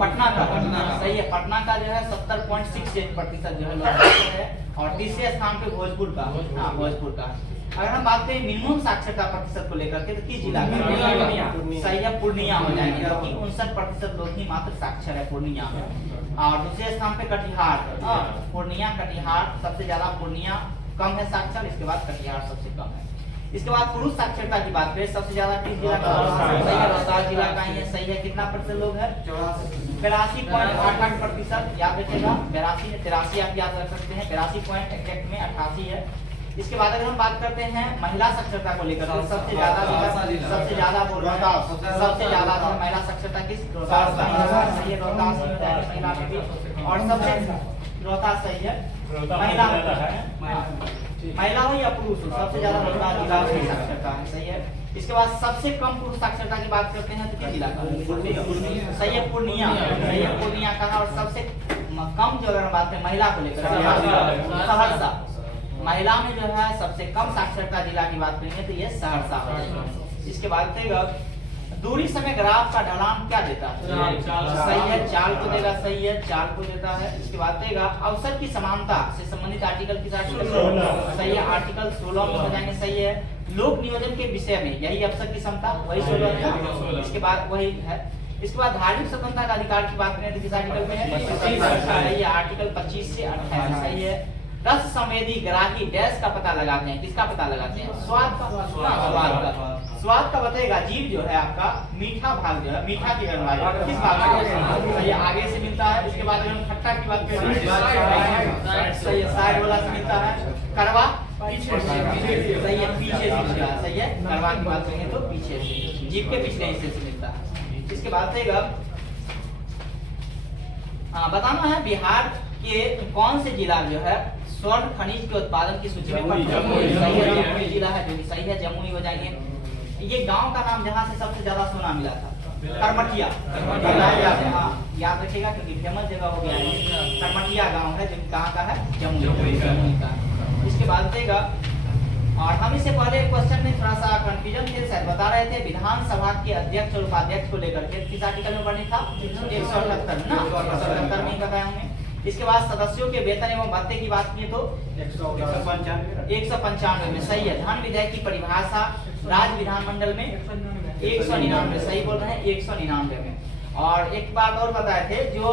पटना का। सही है, पटना का जो है 70.68% जो है है और तीसरे स्थान पे भोजपुर का। भोजपुर का। अगर हम बात करें मिनिमम साक्षरता प्रतिशत को लेकर के तो किस जिला का? सही है, पूर्णिया हो जाएंगे क्योंकि 59% लोग ही मात्र साक्षर है पूर्णिया में। और दूसरे स्थान पे कटिहार। पूर्णिया कटिहार सबसे ज्यादा, पूर्णिया कम है साक्षर, इसके बाद कटिहार सबसे कम है। इसके बाद पुरुष साक्षरता की बात करें सबसे ज्यादा किस जिला का? सही है, रोहतास जिला का ही है। सही है, कितना प्रतिशत लोग है? 82.88%। याद रखिएगा, 83 आप याद रख सकते हैं। 82 एग्जैक्ट में 88 है। इसके बाद अगर हम बात करते हैं महिला साक्षरता को लेकर तो सबसे ज्यादा बोल रहा था सबसे ज्यादा महिला साक्षरता किस? रोहतास। सही है, रोहतास महिला में भी और सबसे रोहतास। सही है, महिला हो या पुरुष हो सबसे ज्यादा रोहतास जिला में साक्षरता है। सही है, इसके बाद सबसे कम पुरुष साक्षरता की बात करते हैं तो किस जिला का? सही है, पूर्णिया। सही है, पूर्णिया का। और सबसे कम जो अगर हम बात करें महिला को लेकर सहरसा। महिला में जो है सबसे कम साक्षरता जिला की बात करेंगे तो ये सहरसा है। इसके बाद देगा दूरी समय ग्राफ का ढलान क्या देता है? सही है, 4 को देगा। सही है, 4 को देता है। इसके बाद देगा अवसर की समानता से संबंधित आर्टिकल किस आर्टिकल? सही है, आर्टिकल 16 में हो जाएंगे। सही है, लोक नियोजन के विषय में यही अवसर की क्षमता वही 16 है। इसके बाद वही है। इसके बाद धार्मिक स्वतंत्रता का अधिकार की बात करें तो किस आर्टिकल में है? आर्टिकल 25 से 28। सही है, रस संवेदी ग्राही डैश का पता लगाते हैं। किसका पता लगाते हैं? स्वाद का। स्वाद का बताएगा जीव जो है आपका मीठा भाग जो है मीठा की गणना किस भाग से? ये आगे से मिलता है। इसके बाद हम खट्टा की बात करें सही है, साइड वाला से मिलता है। कड़वा पीछे से। सही है, पीछे से मिलता है। सही है, कड़वा की बात करें तो पीछे से, जीव के पिछले हिस्से से मिलता है। इसके बाद देगा बताना है बिहार के कौन से जिला जो है स्वर्ण खनिज के उत्पादन की सूची में जमुई जिला है जो कि सही है, जमुई हो जाएंगे। ये गांव का नाम जहां से सबसे ज्यादा सोना मिला था? करमटिया। हाँ, याद रखिएगा क्योंकि फेमस जगह हो गया है। करमटिया गांव है जो कहाँ का है? जमुई का। इसके बाद देगा और हम इससे पहले क्वेश्चन में थोड़ा सा कंफ्यूजन थे, शायद बता रहे थे विधानसभा के अध्यक्ष और उपाध्यक्ष को लेकर के किस आर्टिकल में पढ़ी था? 178 ना, 178 में बताया हमने। इसके बाद सदस्यों के वेतन एवं भत्ते की बात की तो 195 में। सही है, धन विधेयक की परिभाषा राज्य विधानमंडल में 199। सही बोल रहे हैं, 199 में। और एक बात और बताए थे जो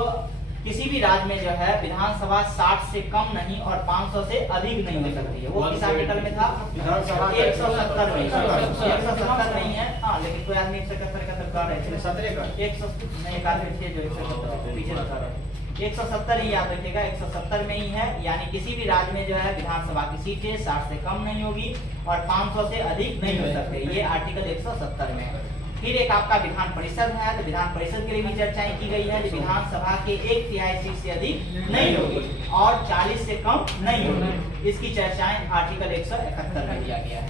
किसी भी राज्य में जो है विधानसभा 60 से कम नहीं और 500 से अधिक नहीं हो सकती है, वो किस आर्टिकल में था? 170 में। 170 नहीं है हाँ, लेकिन कोई आदमी 171 कर रहे थे 17 का 100 नहीं, एक आदमी थे जो 170 पीछे कर रहे थे। 170 ही याद रखिएगा, 170 में ही है। यानी किसी भी राज्य में जो है विधानसभा की सीटें 60 से कम नहीं होगी और 500 से अधिक नहीं हो सकते, ये आर्टिकल 170 में है। फिर एक आपका विधान परिषद है, तो विधान परिषद के लिए भी चर्चाएं की गई है, विधानसभा के 1/3 सीट से अधिक नहीं होगी और 40 से कम नहीं होगी, इसकी चर्चाएं आर्टिकल 171 में दिया गया है।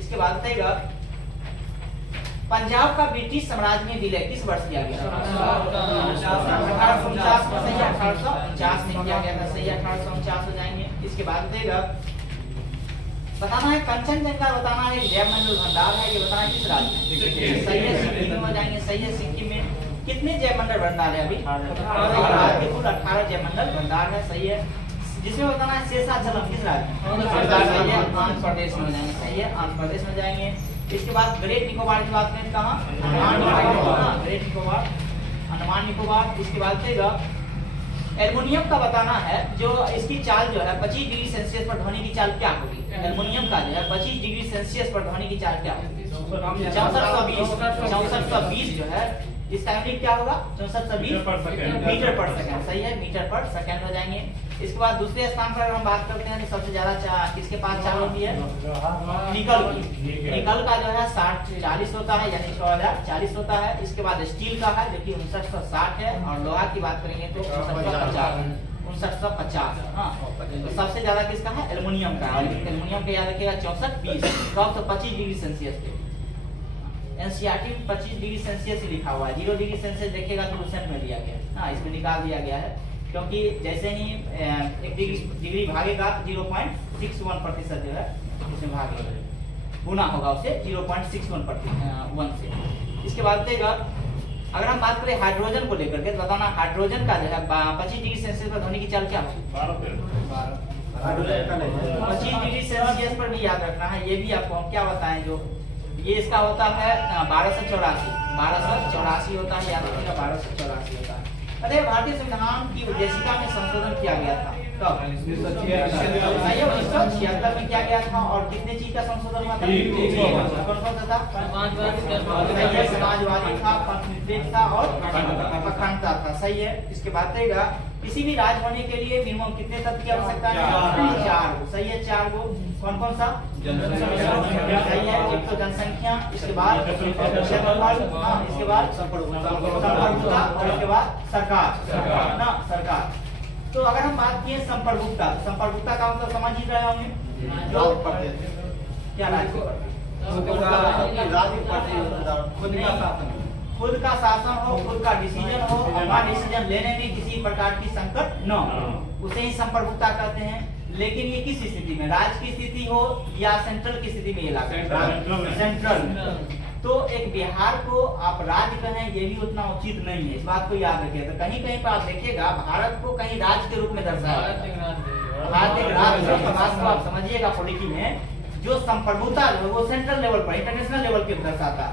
इसके बाद बताइएगा पंजाब का ब्रिटिश साम्राज्य में विलय किस वर्ष किया गया? 1849 में। सही, 1849 में किया गया था। सही, 1849 हो जाएंगे। इसके बाद बताइएगा बताना है कंचनजंगा, बताना है जैव मंडल भंडार है, ये बताना है किस राज्य में? सही है, सिक्किम में हो जाएंगे। सही है, सिक्किम में कितने जैव मंडल भंडार है अभी? 18 जैव मंडल भंडार है। सही है, जिसमें बताना है शेषाचलम किस राज्य में? सही है, आंध्र प्रदेश में हो जाएंगे। सही है, आंध्र प्रदेश में जाएंगे। इसके बाद ग्रेट निकोबार की बात करें कहाँ? अंडमान निकोबार, ग्रेट निकोबार, अंडमान निकोबार। इसके बाद देगा एल्युमिनियम का बताना है, जो इसकी चाल जो है 25 डिग्री सेल्सियस पर ध्वनि की चाल क्या होगी? एल्युमिनियम का जो है 25 डिग्री सेल्सियस पर ध्वनि की चाल क्या होगी? 6420 जो है इसका यूनिट क्या होगा? 6420 मीटर पर सेकंड। सही है, मीटर पर सेकंड हो जाएंगे। इसके बाद दूसरे स्थान पर अगर हम बात करते हैं तो सबसे ज्यादा किसके पास चाल होती है? निकल की। निकल का जो है 40 होता है, यानी 6040 होता है। इसके बाद स्टील का है जो कि 5960 है, और लोहा की बात करेंगे तो 5950। हाँ, तो सबसे ज्यादा किसका है? एल्युमिनियम का। एल्युमिनियम का याद रखिएगा 6420, कब? तो 25 डिग्री सेल्सियस पे। एनसीईआरटी में 25 डिग्री सेल्सियस ही लिखा हुआ है, 0 डिग्री सेल्सियस देखिएगा तो क्वेश्चन में दिया गया है। हाँ, इसमें निकाल दिया गया है, क्योंकि जैसे ही 1 डिग्री भागेगा 0.61% जो है इसमें भागेगा, गुना होगा उसे 0.61% से। इसके बाद देगा अगर हम बात करें हाइड्रोजन को लेकर के, तो बताना हाइड्रोजन का जो है 25 डिग्री सेल्सियस पर ध्वनि की चाल क्या होगी? 25 डिग्री सेल्सियस पर भी याद रखना है। ये भी आपको हम क्या बताएं, जो ये इसका होता है 1284 होता है, याद रखिएगा 1284 होता है। अरे भारतीय संविधान की उद्देशिका में संशोधन किया गया था कब? 1976 में किया गया था। और कितने चीज का संशोधन हुआ था? कौन सा था? समाजवादी था, पंथनिरपेक्ष था और अखंडता था। सही है। इसके बाद रहेगा किसी भी राज्य होने के लिए मिनिमम कितने तत्व की आवश्यकता है? 4 गो। सही है, 4 गो। कौन कौन सा? सही है, एक तो जनसंख्या, इसके बाद क्षेत्रफल, हाँ, इसके बाद संप्रभुता और इसके बाद सरकार ना, सरकार। तो अगर हम बात किए संप्रभुता, संप्रभुता का मतलब समझ ही रहे होंगे, जो क्या राज्य खुद का शासन हो, खुद का डिसीजन हो, अपना डिसीजन लेने में किसी प्रकार की संकट न हो, उसे ही संप्रभुता कहते हैं। लेकिन ये किस स्थिति में? राज्य की स्थिति हो या सेंट्रल की स्थिति में ये लागू? सेंट्रल। तो एक बिहार को आप राज्य कहें ये भी उतना उचित नहीं है, इस बात को याद रखिए। तो कहीं कहीं पर आप देखिएगा भारत को कहीं राज्य के रूप में दर्शाया, भारत एक राज्य, बात को आप समझिएगा। पॉलिटी में जो संप्रभुता जो है वो सेंट्रल लेवल पर, इंटरनेशनल लेवल पे दर्शाता है।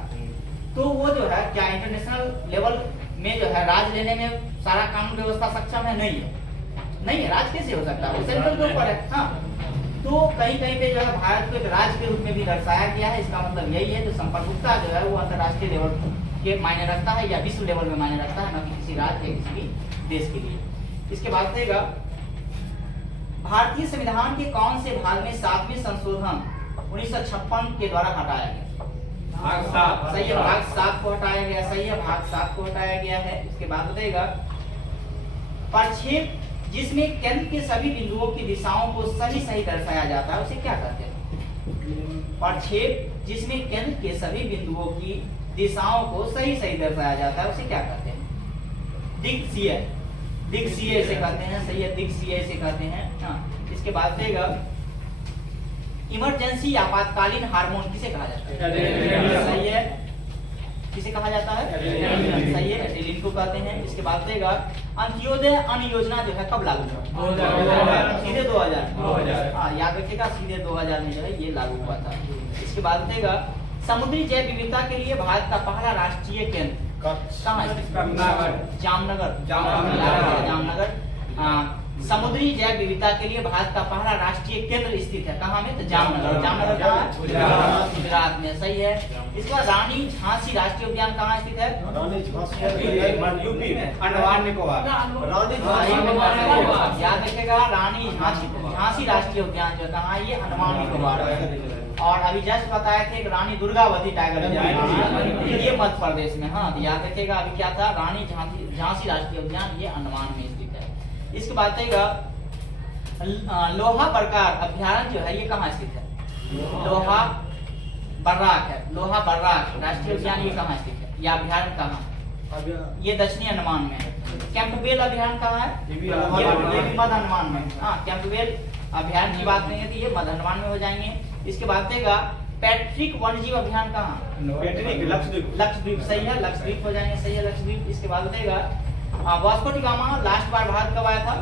तो वो जो है क्या इंटरनेशनल लेवल में जो है राज लेने में सारा कानून व्यवस्था सक्षम है? नहीं है, नहीं है। राज कैसे हो सकता है? वो सेंट्रल के ऊपर है। हाँ, तो कहीं कहीं पे जो है भारत को एक राज्य के रूप में भी दर्शाया गया है। इसका मतलब यही है, जो संप्रभुता जो है वो अंतर्राष्ट्रीय लेवल के मायने रखता है या विश्व लेवल में मायने रखता है, न कि किसी राज्य या किसी भी देश के लिए। इसके बाद रहेगा भारतीय संविधान के कौन से भाग में 7वें संशोधन 1956 के द्वारा हटाया गया? भाग 7। सही है, भाग 7 को हटाया गया। सही है, भाग 7 को हटाया गया है। इसके बाद बताइएगा प्रक्षेप जिसमें केंद्र के सभी बिंदुओं की दिशाओं को सही सही दर्शाया जाता है, उसे क्या कहते हैं? प्रक्षेप जिसमें केंद्र के सभी बिंदुओं की दिशाओं को सही सही दर्शाया जाता है, उसे क्या कहते हैं? दिक्सीय, दिक्सीय से कहते हैं। सही है, दिक्सीय से कहते हैं। हाँ, इसके बाद देगा इमरजेंसी आपातकालीन हार्मोन किसे कहा जाता है? सही है, किसे कहा जाता है? सही है, एड्रेनलिन को कहते हैं। इसके बाद देगा अंत्योदय अन्न योजना जो है कब लागू हुआ? सीधे 2000। हाँ, याद रखिएगा, सीधे 2000 में जो है ये लागू हुआ था। इसके बाद देगा समुद्री जैव विविधता के लिए भारत का पहला राष्ट्रीय केंद्र कहाँ है? जामनगर। जामनगर। समुद्री जैव विविधता के लिए भारत का पहला राष्ट्रीय केंद्र स्थित है कहाँ में? तो जामनगर। जामनगर कहाँ है? गुजरात में। सही है। इसके बाद रानी झांसी राष्ट्रीय उद्यान कहाँ स्थित है? यूपी में, अंडमान निकोबार। याद रखिएगा, रानी झांसी राष्ट्रीय उद्यान जो कहाँ है? ये अंडमान निकोबार है। और अभी जस्ट बताया थे रानी दुर्गावती टाइगर रिजर्व ये मध्य प्रदेश में। हाँ, याद रखिएगा, अभी क्या था? रानी झांसी राष्ट्रीय उद्यान ये अंडमान में स्थित है। इसके बाद देगा लोहा बर्राक अभ्यारण्य जो है ये कहाँ स्थित है? लोहा बर्राक है, लोहा बर्राक राष्ट्रीय उद्यान ये कहाँ स्थित है? यह अभ्यारण्य कहाँ? ये दक्षिणी अंडमान में है। कैंपबेल अभ्यारण्य कहाँ है? ये भी मध्य अंडमान में। हाँ, कैंपबेल अभ्यारण्य की बात करेंगे तो ये मध्य अंडमान में हो जाएंगे। इसके बाद देगा पैट्रिक वन्यजीव अभियान कहाँ? लक्षद्वीप, सही है, लक्षद्वीप हो जाएंगे, सही है, लक्षद्वीप। इसके बाद देगा वास्को डी गामा लास्ट बार भारत कब आया था?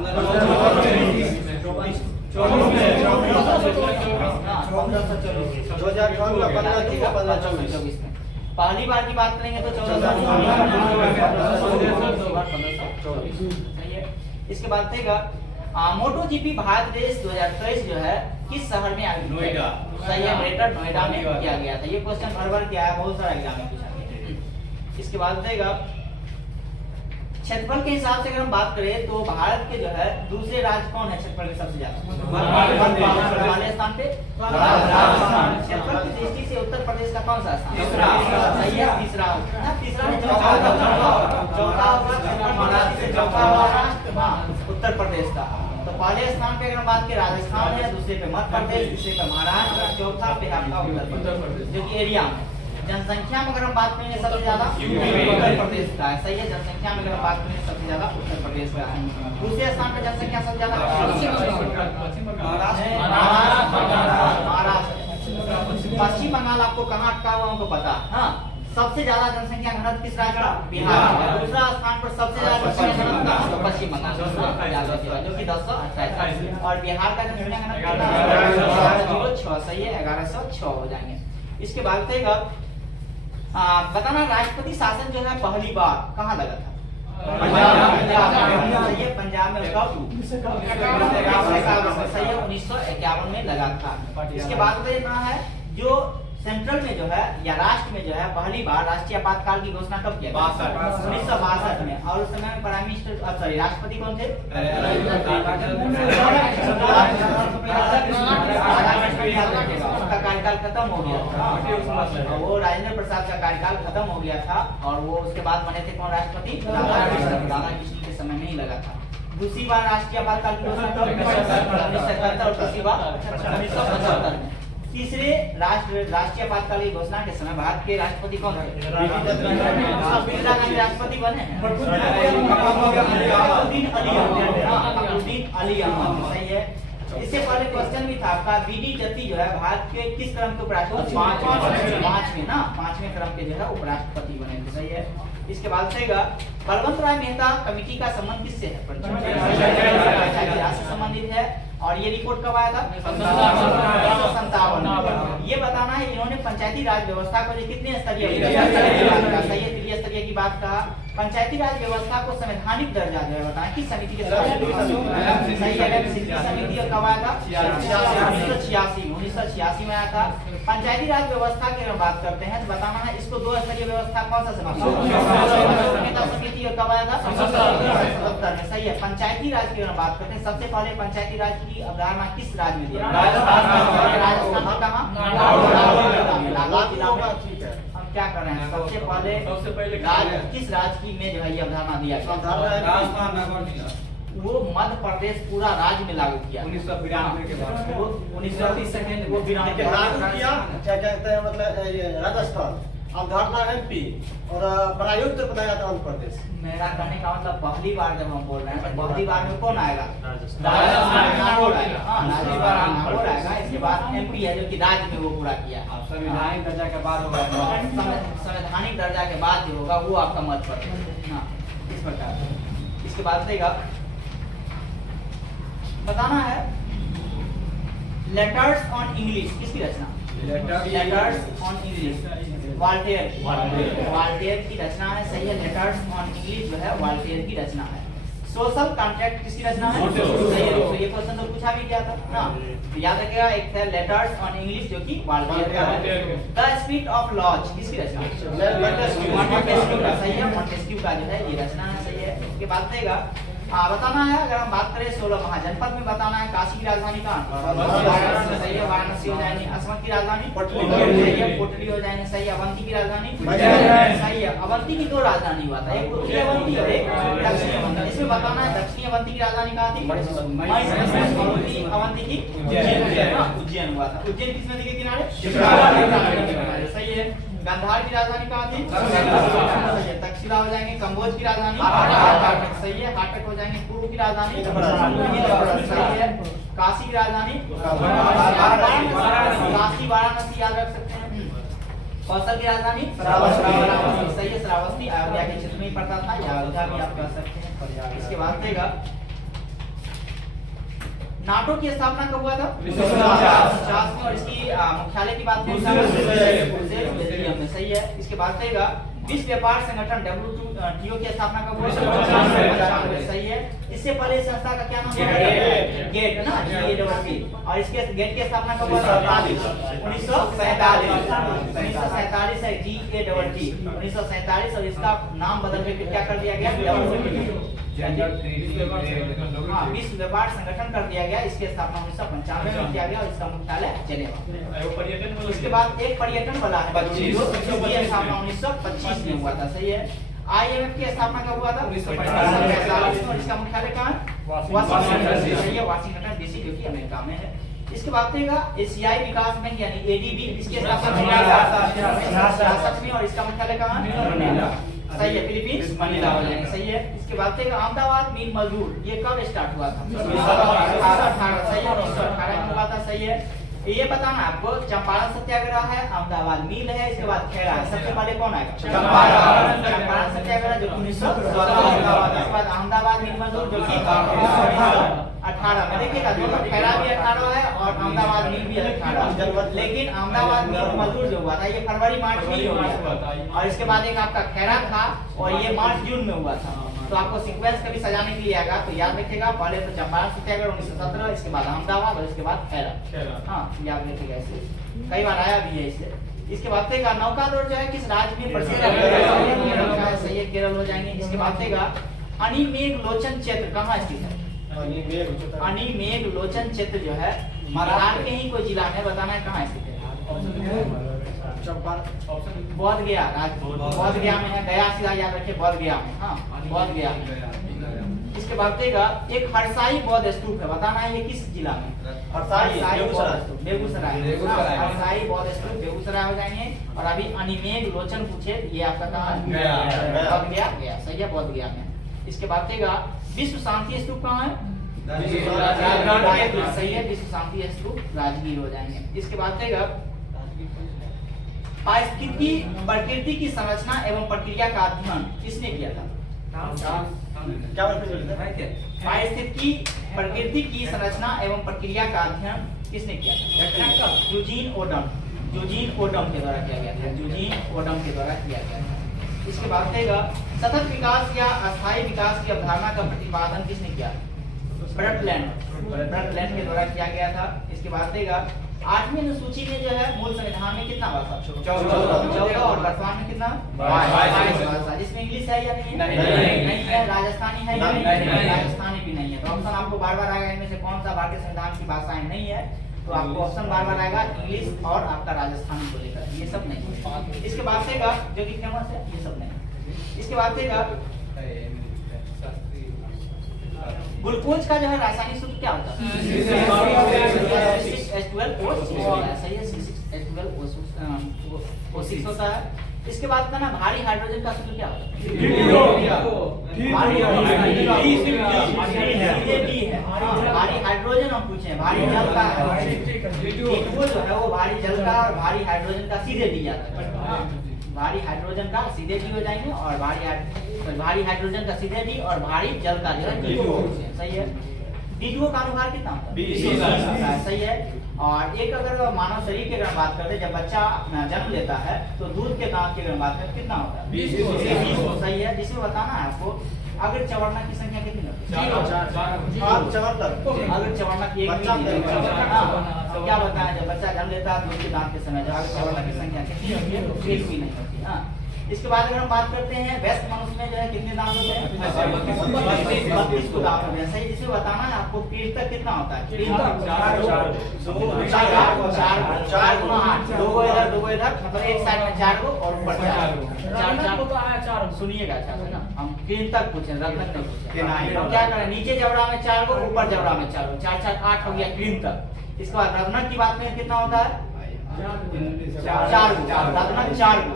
1524 में। पहली बार की बात करेंगे तो 1424। सही है। इसके बाद देगा मोटो जीपी भारत रेस 2023 जो है किस शहर में आयोजित? नोएडा, सही है, ग्रेटर नोएडा में किया गया था। ये क्वेश्चन हर बार क्या है, बहुत सारा एग्जाम में पूछा गया। इसके बाद देगा क्षेत्रफल के हिसाब से अगर हम बात करें तो भारत के जो है दूसरे राज्य कौन है क्षेत्रफल में सबसे ज्यादा? पहले स्थान पे राजस्थान। क्षेत्रफल की दृष्टि से उत्तर प्रदेश का कौन सा स्थान? तीसरा, सही है, तीसरा नहीं, चौथा होगा उत्तर प्रदेश का। तो पहले स्थान पे अगर हम बात करें राजस्थान है, दूसरे पे मध्य प्रदेश, तीसरे पे महाराष्ट्र, चौथा पे आपका उत्तर प्रदेश जो कि एरिया में। जनसंख्या में अगर हम बात करेंगे सबसे ज्यादा उत्तर प्रदेश का है, सही है, जनसंख्या में अगर हम बात करेंगे सबसे ज्यादा उत्तर प्रदेश का है। दूसरे स्थान पर जनसंख्या सबसे ज्यादा महाराष्ट्र। पश्चिम बंगाल आपको कहाँ अटका हुआ हमको पता, हाँ, सबसे ज्यादा जनसंख्या घनत्व किस राज्य का? बिहार। दूसरा स्थान पर सबसे ज्यादा जनसंख्या घनत्व पश्चिम बंगाल जो कि 1028 और बिहार का जनसंख्या घनत्व 1106, सही है, 1106 हो जाएंगे। इसके बाद देगा बताना राष्ट्रपति शासन जो है पहली बार कहाँ लगा था? पंजाब में उसका 1951 में लगा था। इसके बाद देखना है जो सेंट्रल में जो है या राष्ट्र में जो है पहली बार राष्ट्रीय आपातकाल की घोषणा कब किया? 1962 में। और उस समय में प्राइम मिनिस्टर सॉरी राष्ट्रपति कौन थे? उसका कार्यकाल खत्म हो गया था, वो राजेंद्र प्रसाद का कार्यकाल खत्म हो गया था और वो उसके बाद बने थे कौन राष्ट्रपति? राधाकृष्णन के समय में ही लगा था। दूसरी बार राष्ट्रीय आपातकाल की घोषणा कब? 1977 और तीसरी बार 1975 में। तीसरे राष्ट्रीय आपातकाल की घोषणा के समय भारत के राष्ट्रपति कौन थे? इंदिरा गांधी राष्ट्रपति बने हैं। फखरुद्दीन अली अहमद, सही है। इससे पहले क्वेश्चन भी था आपका बीडी जत्ती जो है भारत के किस क्रम के उपराष्ट्रपति? पांचवें क्रम के जो है उपराष्ट्रपति बने थे, सही है। इसके बाद देगा बलवंत राय मेहता कमेटी का संबंध किससे है? से संबंधित है। और ये रिपोर्ट कब आया था? 1957। ये बताना है इन्होंने पंचायती राज व्यवस्था को कितने स्तरीय, सही है, त्रिस्तरीय की बात कहा। पंचायती राज व्यवस्था को संवैधानिक दर्जा जो है बताएं किस समिति के साथ? सही है, समिति कब आया था? 1986 में आया था। पंचायती राज व्यवस्था की अगर बात करते हैं तो बताना है इसको दो स्तरीय व्यवस्था कौन सा समिति कब आया था? 1977 में, सही है। पंचायती राज की अगर बात करते हैं सबसे पहले पंचायती राज की अवधारणा किस राज्य में दिया? राजस्थान में। कहाँ? हम क्या कर रहे हैं सबसे पहले किस राज्य की में जो है ये अवधारणा दिया? वो मध्य प्रदेश पूरा राज्य में लागू किया 1992 के बाद। 1992 वो लागू किया, क्या कहते हैं मतलब राजस्थान, अवधारणा एमपी और प्रायुक्त बनाया था आंध्र प्रदेश। मेरा कहने का मतलब पहली बार जब हम बोल रहे हैं तो पहली बार में कौन आएगा? नागौर आएगा। इसके बाद एमपी है जो कि राज्य में वो पूरा किया। संवैधानिक दर्जा के बाद होगा, संवैधानिक दर्जा के बाद जो होगा वो आपका मध्य प्रदेश, इस प्रकार। इसके बाद देगा बताना है लेटर्स ऑन इंग्लिश किसकी रचना? लेटर्स ऑन इंग्लिश वाल्टेयर की रचना है, सही है। लेटर्स ऑन इंग्लिश जो है वाल्टेयर की रचना है। सोशल कॉन्ट्रैक्ट किसकी रचना है? सही है। तो ये क्वेश्चन तो पूछा भी गया था ना, तो याद रखिएगा। एक है लेटर्स ऑन इंग्लिश जो कि वाल्टेयर का है। द स्पिरिट ऑफ लॉज किसकी रचना है? मॉन्टेस्क्यू का, सही है, मॉन्टेस्क्यू का जो है ये रचना है, सही है। इसके बाद देगा बताना है अगर हम बात करें 16 महाजनपद में बताना है काशी की राजधानी कहाँ? सही है, वाराणसी हो जाएंगे। असम की राजधानी कोटली हो जाएंगे, सही है। अवंती की राजधानी सही है। अवंती की दो राजधानी हुआ था, एक उत्तरी अवंती और एक दक्षिणी अवंती। इसमें बताना है दक्षिणी अवंती की राजधानी कहाँ थी? अवंती की उज्जैन हुआ था। उज्जैन किस नदी के किनारे? सही है। गांधार की राजधानी कहाँ थी? सही है। तक्षशिला हो जाएंगे। कंबोज की राजधानी हाटक, सही है। हाटक हो जाएंगे। पूर्व की राजधानी सही है। काशी की राजधानी काशी वाराणसी याद रख सकते हैं। कौशल की राजधानी सही है। श्रावस्ती अयोध्या के क्षेत्र में पड़ता था, या अयोध्या भी आप कह सकते हैं। इसके बाद देगा नाटो की स्थापना कब हुआ था? 1950 में। और इसकी मुख्यालय की बात करें सही है। इसके बाद देगा विश्व व्यापार संगठन WTO की स्थापना कब हुई? 1995 सही है। इससे पहले इस संस्था का क्या नाम था? गेट ना, GATT। और इसके गेट की स्थापना कब हुआ? 1947 है GATT 1947। और इसका नाम बदल के क्या कर दिया गया? विश्व व्यापार संगठन कर दिया गया। इसकी स्थापना 1995 में किया गया और इसका मुख्यालय जेनेवा। इसके बाद एक पर्यटन वाला है 25 स्थापना 1925 में हुआ था, सही है। IMF की स्थापना कब हुआ था? 1945 में। और इसका मुख्यालय कहाँ है? वाशिंगटन, सही है। वाशिंगटन DC जो कि अमेरिका में है। इसके बाद देगा एशियाई विकास बैंक यानी ADB, इसकी स्थापना 1966 में। और इसका मुख्यालय कहाँ है? सही है, फिलीपींस मनीला हो जाएंगे, सही है। इसके बाद देगा अहमदाबाद मील मजदूर, ये कब स्टार्ट हुआ था? 1918, सही है। 1918 में हुआ था, सही है। ये बताना आपको, चंपारण सत्याग्रह है, अहमदाबाद मील है, इसके बाद खेड़ा है। सबसे पहले कौन आएगा? चंपारण सत्याग्रह जो 1914 में हुआ था। इसके बाद अहमदाबाद मील मजदूर जो कि 1918 में। देखिएगा दोनों, खेड़ा भी 18 है और अहमदाबाद मील भी 18। लेकिन अहमदाबाद मील मजदूर जो हुआ था ये फरवरी मार्च में ही हो गया। और इसके बाद एक आपका खेड़ा था और ये मार्च जून में हुआ था। तो आपको सीक्वेंस कभी सजाने के लिए आएगा तो याद रखिएगा, पहले तो चंपारण सत्याग्रह 1917, इसके बाद अहमदाबाद और इसके बाद खेड़ा। हाँ, याद रखिएगा, ऐसे कई बार आया भी है इससे। इसके बाद देगा नौकादौड़ जो है किस राज्य में प्रसिद्ध है? सही है, केरल हो जाएंगे। इसके बाद देगा अनिमेघ लोचन क्षेत्र कहाँ स्थित है? अनिमेघ लोचन क्षेत्र जो है महाराष्ट्र के ही कोई जिला में, बताना है कहाँ स्थित है? बोध गया, बोध गया में है। गया सीधा याद रखिए, बोध गया में। हाँ, बोध गया में। इसके बाद देगा एक हरसाई बौद्ध स्तूप है, बताना है ये किस जिला में? हरसाई बौद्ध स्तूप बेगूसराय। हरसाई बौद्ध स्तूप बेगूसराय हो जाएंगे। और अभी अनिमेघ लोचन पूछे, ये आपका कहाँ है? बोध गया, गया, सही है, बोध गया में। इसके बाद देगा विश्व शांति स्तूप कहाँ है? सही है, विश्व शांति स्तूप राजगीर हो जाएंगे। इसके बाद देगा पारिस्थितिकी प्रकृति की संरचना एवं प्रक्रिया का अध्ययन किसने किया था? पारिस्थितिकी प्रकृति की संरचना एवं प्रक्रिया का अध्ययन किसने किया था? यूजीन ओडम, यूजीन ओडम के द्वारा किया गया था। यूजीन ओडम के द्वारा किया गया था। इसके बाद देगा सतत विकास या अस्थायी विकास की अवधारणा का प्रतिपादन किसने किया? ब्रटलैंड के द्वारा किया गया था। इसके बाद देगा 8वीं अनुसूची में जो है मूल संविधान में कितना भाषा? 14 और वर्तमान में कितना? 22 भाषा। जिसमें इंग्लिश है या नहीं है? राजस्थानी है या नहीं? राजस्थानी भी नहीं है। तो ऑप्शन आपको बार बार आएगा, इनमें से कौन सा भारतीय संविधान की भाषाएं नहीं है? तो आपको ऑप्शन बार बार आएगा इंग्लिश और आपका राजस्थानी को लेकर, ये सब नहीं। इसके बाद देगा जो कि फेमस है, ये सब नहीं। इसके बाद देगा ग्लूकोज का जो है रासायनिक सूत्र क्या होता है? C6H12O6 होता है। इसके बाद का ना भारी हाइड्रोजन का सूत्र क्या होता है? भारी हाइड्रोजन हम पूछे, भारी जल का जो है वो भारी जल का और भारी हाइड्रोजन का सीधे डी आता है। भारी हाइड्रोजन का सीधे डी हो जाएंगे और भारी हाइड्रोजन का सीधे डी और भारी जल का जो है सही है। D2O का अनुभार कितना होता है? सही है। और एक अगर मानव शरीर की अगर बात करते हैं, जब बच्चा जन्म लेता है तो दूध के दांत की अगर बात करें कितना होता है? 20। सही है। जिसमें बताना है आपको अगर चवर्णक की संख्या कितनी होती है? अगर चवर्णक एक क्या बताया, जब बच्चा जन्म लेता है दूध के दांत के समय, जब अगर चवर्णक की संख्या कितनी होती है? तो एक भी नहीं होती। हाँ, इसके बाद अगर हम बात करते हैं वयस्क मनुष्य में जो है कितने दांत होते हैं? 32 को दांत होते हैं। सही। जिसमें बताना है आपको कृंतक कितना होता है? 4 गुना 8, 2 इधर 2 इधर, मतलब एक साइड में 4 गो और ऊपर 4। सुनिएगा अच्छा से ना, हम कृंतक पूछे, रत्नक नहीं पूछे। तो क्या करें, नीचे जबड़ा में 4 गो, ऊपर जबड़ा में 4 गो, 4 4 8 हो गया कृंतक। इसके बाद रत्नक की बात में कितना होता है? चार गो, दादनक 4 गो,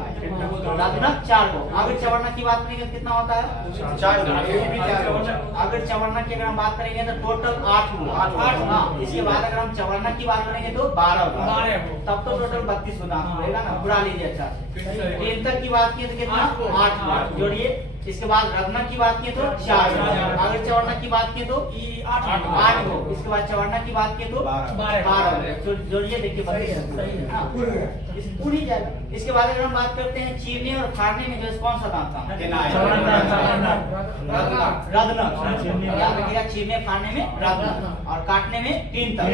दादनक 4 गो। अगर चवर्णक की बात करेंगे तो कितना होता है? 4 गो। अगर चवर्णक की अगर हम बात करेंगे तो टोटल 8 गो। हाँ, इसके बाद अगर हम चवर्णक की बात करेंगे तो 12 गो, तब तो टोटल 32 गो दांत होगा ना। बुरा लीजिए अच्छा से। तीर्थक की बात की तो कितना? 8 गो जोड़िए। इसके बाद रत्नक की बात की तो 4 गो। अगर चवर्णक की बात की तो 8 गो। इसके बाद चवर्णक की बात की तो 12 गो। जोड़िए, देखिए 32 पूरी जाएगा। इसके बाद अगर हम बात करते हैं चीरने और फाड़ने में, जो कौन सा दांत था? रत्नक। याद रखिएगा, चीरने फाड़ने में रत्नक और काटने में तीर्थक।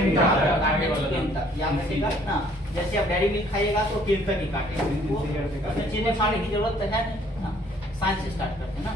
याद रखिएगा ना। जैसे आप डेयरी मिल्क खाइएगा तो तीर्थक ही काटेगा, उसमें चीरने फाड़ने की जरूरत है नहीं ना। साइंस से स्टार्ट करते हैं ना।